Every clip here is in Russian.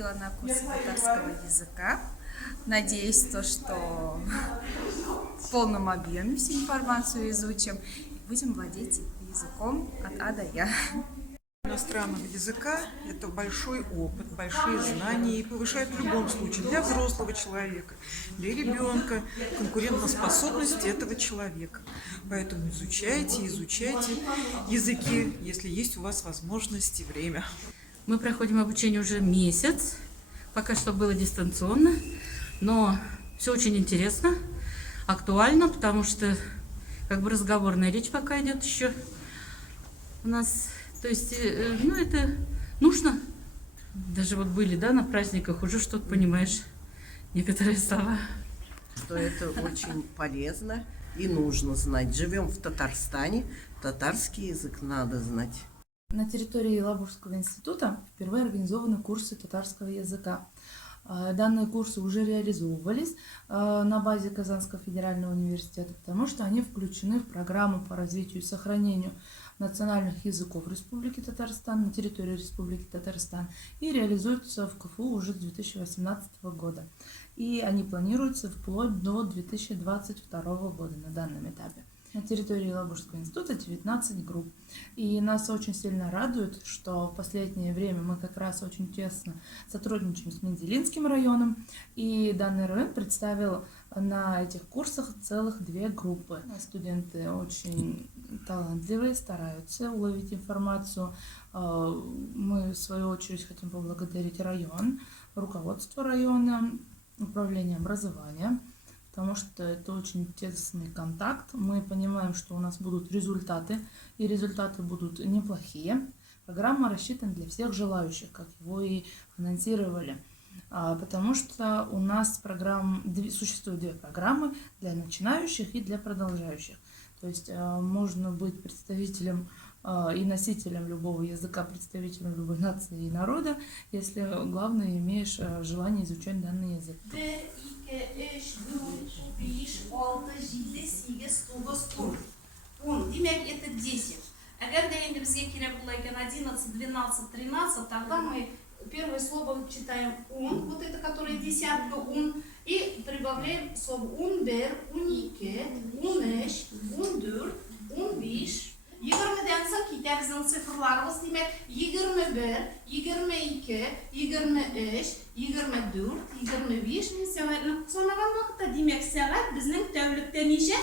поступила на курсы татарского языка. Надеюсь, что в полном объеме всю информацию изучим и будем владеть языком от А до Я. Иностранного языка – это большой опыт, большие знания и повышает в любом случае для взрослого человека, для ребенка конкурентоспособность этого человека. Поэтому изучайте языки, если есть у вас возможность и время. Мы проходим обучение уже месяц, пока что было дистанционно, но все очень интересно, актуально, потому что как бы разговорная речь пока идет еще у нас. То есть, это нужно. Даже вот были, на праздниках, уже что-то понимаешь, некоторые слова. Что это очень полезно и нужно знать. Живем в Татарстане, татарский язык надо знать. На территории Елабужского института впервые организованы курсы татарского языка. Данные курсы уже реализовывались на базе Казанского федерального университета, потому что они включены в программу по развитию и сохранению национальных языков Республики Татарстан на территории Республики Татарстан и реализуются в КФУ уже с 2018 года. И они планируются вплоть до 2022 года на данном этапе. На территории Елабужского института 19 групп. И нас очень сильно радует, что в последнее время мы как раз очень тесно сотрудничаем с Менделинским районом. И данный район представил на этих курсах целых 2 группы. Студенты очень талантливые, стараются уловить информацию. Мы, в свою очередь, хотим поблагодарить район, руководство района, управление образования, потому что это очень тесный контакт. Мы понимаем, что у нас будут результаты, и результаты будут неплохие. Программа рассчитана для всех желающих, как его и анонсировали, потому что у нас существует 2 программы для начинающих и для продолжающих. То есть можно быть представителем и носителем любого языка, представителем любой нации и народа, если, главное, имеешь желание изучать данный язык. 1, 2, 3, 4, 5, 6, 7, 8, 9, 10. Демек, это 10. Agar de bizga kerak bo'layotgan 11, 12, 13, тогда мы первое слово читаем он, вот это, которое десятка, он, и прибавляем слово он, бер, уники, унеш, ундур, унбиш. 20'den so'ng kitobimizning sifrlarimiz demak 21, 22, 23, 24, 25 soatni sanagan vaqtda demak soat bizning tavlikda necha?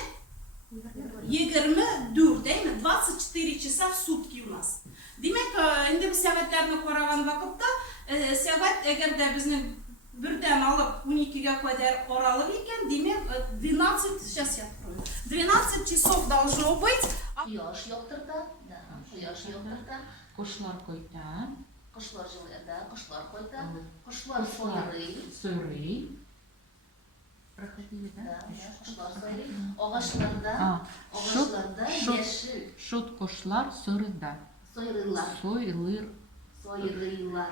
24, deymi? 24 часа в сутки у нас. Demak, endi biz soatlarni ko'ragan vaqtda soat agarda bizning birdan olib 12 ga qadar oraliq ekan, demak 12 сейчас я открою. 12 часов должно быть. Quyosh yoqtirdi, quyosh yoqtirdi. Qushlar qo'ydi. Qushlar jilg'ada, qushlar qo'ydi. Qushlar so'yri. Проходили, да? Qushlar so'yri. Og'ashlarda yashil. Shut qushlar so'rida. So'yrilar. So'yrilar.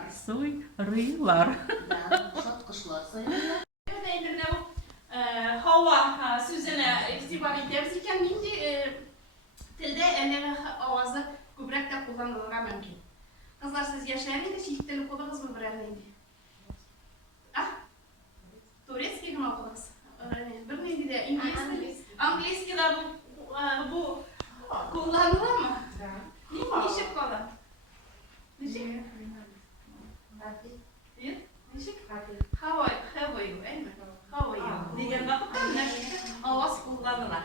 Shot qushlar so'yrilar. Endi havo so'zini iste'mol etamiz ekan, endi tilda ovozni ko'proq qo'llanilishi mumkin. Qizlar, siz yoshlarning chet tilini o'qidingizmi biror endi? Турецкийni o'qidingiz. Bir nechta ingliz tili, angliyskida bu qo'llaniladimi? Nechta qo'llanadi? How are you? Degan vaqtda ovoz qo'llaniladi.